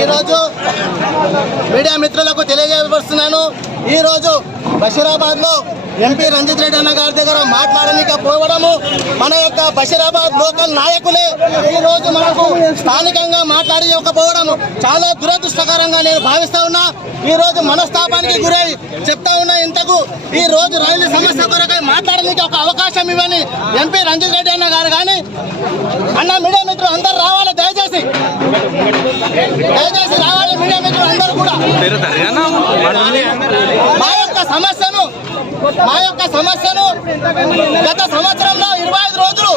ఈరోజు మీడియా మిత్రులకు తెలియజేయవస్తున్నాను ఈరోజు బషీరాబాద్లో ఎంపీ రంజిత్ రెడ్డి అన్న గారి దగ్గర మాట్లాడనిక పోవడము మన యొక్క బషీరాబాద్ లోకల్ నాయకులే ఈ రోజు మనకు స్థానికంగా మాట్లాడకపోవడం చాలా దురదృష్టకరంగా నేను భావిస్తా ఉన్నా. ఈ రోజు మనస్తాపానికి గురై చెప్తా ఉన్నా ఇంతకు. ఈ రోజు రైలు సమస్య కొరకై మాట్లాడడానికి ఒక అవకాశం ఇవ్వని ఎంపీ రంజిత్ రెడ్డి అన్న గారు కానీ అన్న మీడియా మిత్రులు అందరు రావాలి దయచేసి. దయచేసి రావాలి. మీడియా మిత్రులు అందరూ కూడా మా యొక్క సమస్యను మా యొక్క సమస్యను గత సంవత్సరంలో ఇరవై ఐదు రోజులు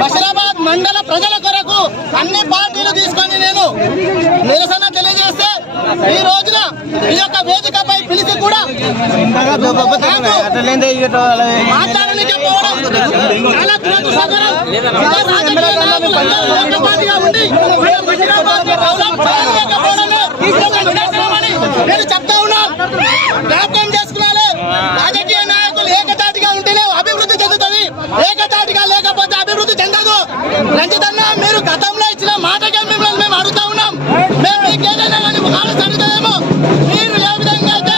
బషీరాబాద్ మండల ప్రజల కొరకు అన్ని పార్టీలు తీసుకొని నేను నిరసన తెలియజేస్తే ఈ రోజున ఈ యొక్క వేదికపై పిలిచి కూడా మాట్లాడడానికి పోవడం చాలా దురదృష్టకరం. రాజకీయ నాయకులందరూ ఏకతాటిగా ఉండి నేను చెప్తా ఉన్నా. జ్ఞాపకం చేసుకోవాలి రాజకీయ నాయకులు ఏకతాటిగా ఉంటేనే అభివృద్ధి చెందుతుంది. ఏకతాటిగా లేకపోతే అభివృద్ధి చెందదు. రంజితన్న మీరు గతంలో ఇచ్చిన మాటగా మిమ్మల్ని మేము అడుగుతా ఉన్నాం. మేము మీకు ఏదైనా కానీ ఆలోచన మీరు ఏ విధంగా అయితే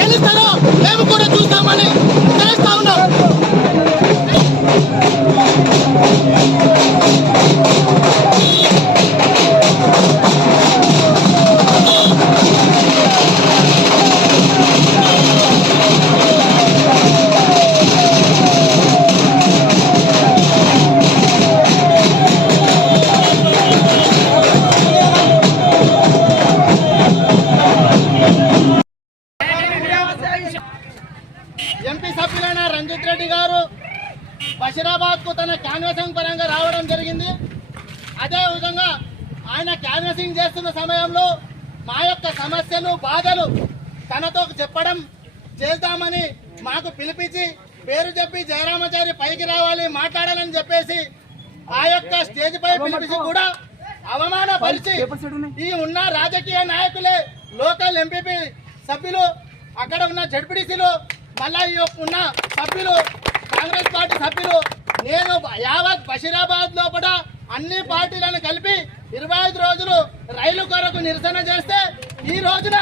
గెలుస్తారో మేము కూడా చూస్తామని రంజిత్ రెడ్డి గారు బషీరాబాద్కు తన క్యాన్వసింగ్ పరంగా రావడం జరిగింది. అదే విధంగా ఆయన క్యాన్వసింగ్ చేస్తున్న సమయంలో మా యొక్క సమస్యలు బాధలు తనతో చెప్పడం చేద్దామని మాకు పిలిపించి పేరు చెప్పి జయరామచారి పైకి రావాలి మాట్లాడాలని చెప్పేసి ఆ యొక్క స్టేజ్ పై పిలిపించి కూడా అవమానపరిచి ఈ ఉన్న రాజకీయ నాయకులే లోకల్ ఎంపీపీ సభ్యులు అక్కడ ఉన్న జడ్పీటీసీలు మళ్ళా ఈ యొక్క ఉన్న సభ్యులు కాంగ్రెస్ పార్టీ సభ్యులు నేను యావత్ బషీరాబాద్ లోపల అన్ని పార్టీలను కలిపి ఇరవై ఐదు రోజులు రైలు కొరకు నిరసన చేస్తే ఈ రోజున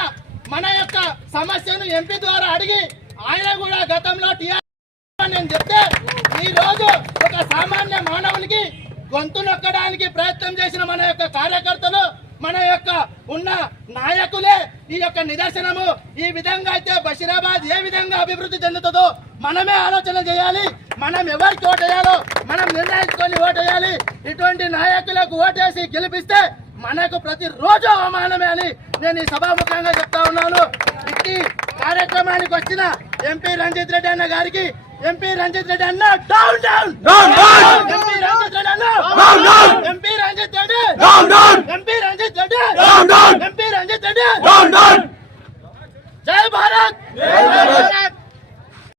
మన యొక్క సమస్యను ఎంపీ ద్వారా అడిగి ఆయన కూడా గతంలో టీఆర్ నేను చెప్తే ఈ రోజు ఒక సామాన్య మానవునికి గొంతు నొక్కడానికి ప్రయత్నం చేసిన మన యొక్క కార్యకర్తలు మన యొక్క ఉన్న నాయకులే ఈ యొక్క నిదర్శనము ఈ విధంగా అయితే బషీరాబాద్ ఏ విధంగా అభివృద్ధి చెందుతుందో మనమే ఆలోచన చేయాలి. మనం ఎవరికి ఓటేయాలో మనం నిర్ణయించుకొని ఓటేయాలి ఇటువంటి నాయకులకు ఓటేసి గెలిపిస్తే మనకు ప్రతిరోజు అవమానమే అని నేను ఈ సభాముఖంగా చెప్తా ఉన్నాను. ఇట్టి కార్యక్రమానికి వచ్చిన ఎంపీ రంజిత్ రెడ్డి అన్న గారికి ఎంపీ రంజిత్ రెడ్డి అన్న down down MP Ranjith Reddy అన్న MP Ranjith Reddy. MP Ranjith Reddy MP Ranjith Reddy జై భారత్